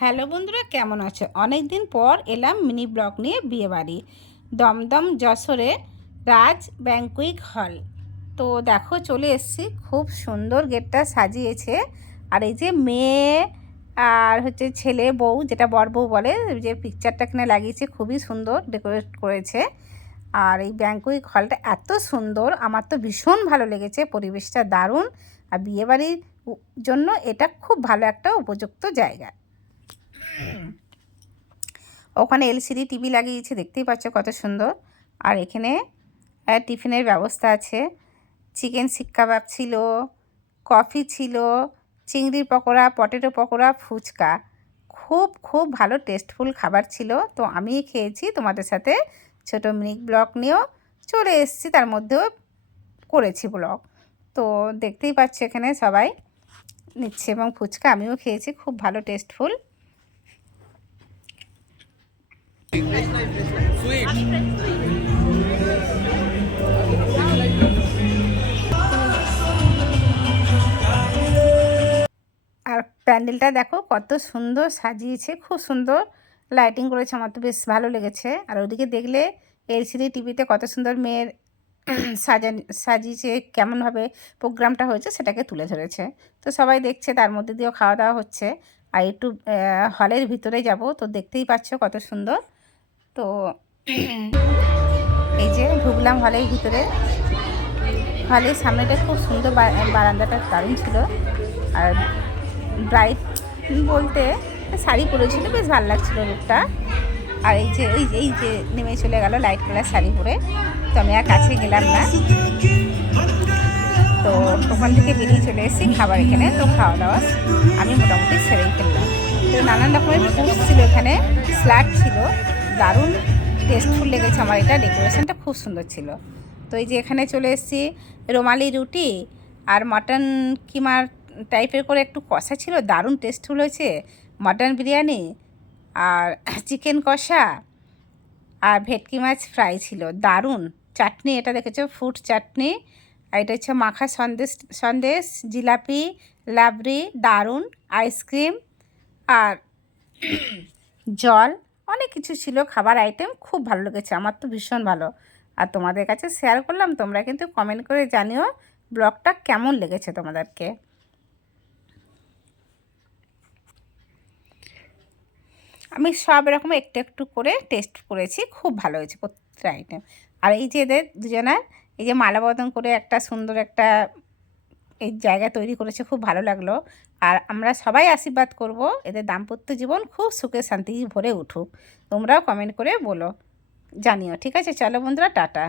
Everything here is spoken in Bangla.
হ্যালো বন্ধুরা, কেমন আছো? অনেক দিন পর এলাম মিনি ব্লগ নিয়ে বিয়েবাড়ি দমদম যশোরে রাজ ব্যাংকুইট হল। তো দেখো চলে এসেছি, খুব সুন্দর গেটটা সাজিয়েছে। আর এই যে মেয়ে আর হচ্ছে ছেলে বউ, যেটা বর বউ বলে, যে পিকচারটা এখানে লাগিয়েছে খুবই সুন্দর ডেকোরেট করেছে। আর এই ব্যাংকুইট হলটা এত সুন্দর, আমার তো ভীষণ ভালো লেগেছে, পরিবেশটা দারুণ। আর বিয়েবাড়ির জন্য এটা খুব ভালো একটা উপযুক্ত জায়গা। ওখানে এলসিডি টিভি লাগিয়েছে, দেখতেই পাচ্ছ কত সুন্দর। আর এখানে টিফিনের ব্যবস্থা আছে, চিকেন শিক কাবাব ছিল, কফি ছিল, চিংড়ির পকোড়া, পটেটো পকোড়া, ফুচকা। খুব খুব ভালো টেস্টফুল খাবার ছিল। তো আমি খেয়েছি, তোমাদের সাথে ছোটো মিনি ব্লগ নিয়েও চলে এসেছি, তার মধ্যেও করেছি ব্লগ। তো দেখতেই পাচ্ছ এখানে সবাই নিচ্ছে, এবং ফুচকা আমিও খেয়েছি, খুব ভালো টেস্টফুল। আর প্যান্ডেলটা দেখো কত সুন্দর সাজিয়েছে, খুব সুন্দর লাইটিং করেছে, আমার তো বেশ ভালো লেগেছে। আর ওদিকে দেখলে এলসিডি টিভিতে কত সুন্দর মেয়ের সাজিয়েছে, কেমনভাবে প্রোগ্রামটা হয়েছে সেটাকে তুলে ধরেছে। তো সবাই দেখছে, তার মধ্যে দিয়েও খাওয়া দাওয়া হচ্ছে। আর একটু হলের ভিতরে যাব, তো দেখতেই পাচ্ছ কত সুন্দর। তো এই যে ঢুকলাম হলের ভিতরে। হলের সামনেটা খুব সুন্দর, বারান্দাটা দারুণ ছিল। আর ব্রাইট বলতে শাড়ি পরেছিল, বেশ ভালো লাগছিলো লুকটা। আর এই যে নেমে চলে গেল লাইট কালার শাড়ি পরে। তো আমি আর কাছে গেলাম না, তো ওখান থেকে বেরিয়ে চলে এসেছি খাবার এখানে। তো খাওয়া দাওয়া আমি মোটামুটি সেরেই ফেললাম। তো নানান রকমের ফ্রুটস ছিল এখানে, স্যালাড ছিল, দারুণ টেস্টফুল লেগেছে আমার এটা, ডেকোরেশনটা খুব সুন্দর ছিল। তো এই যে এখানে চলে এসেছি, রুমালি রুটি আর মাটন কিমার টাইপের করে একটু কষা ছিল, দারুণ টেস্টফুল হয়েছে। মাটন বিরিয়ানি আর চিকেন কষা আর ভেটকি মাছ ফ্রাই ছিল, দারুণ। চাটনি, এটা দেখেছো ফ্রুট চাটনি। আর এটা হচ্ছে মাখা সন্দেশ, সন্দেশ, জিলাপি, লাবড়ি, দারুণ আইসক্রিম আর জল, অনেক কিছু ছিল খাবার আইটেম, খুব ভালো লেগেছে, আমার তো ভীষণ ভালো। আর তোমাদের কাছে শেয়ার করলাম, তোমরা কিন্তু কমেন্ট করে জানিও ব্লগটা কেমন লেগেছে তোমাদেরকে। আমি সব রকম একটু একটু করে টেস্ট করেছি, খুব ভালো হয়েছে প্রত্যেকটা আইটেম। আর এই যে এদের দুজনার এই যে মালাবদন করে একটা সুন্দর একটা এই জায়গা তৈরি করেছে, খুব ভালো লাগলো। আর আমরা সবাই আশীর্বাদ করব এদের দাম্পত্য জীবন খুব সুখে শান্তি ভরে উঠুক। তোমরাও কমেন্ট করে বলো, জানিও। ঠিক আছে, চলো বন্ধুরা, টাটা।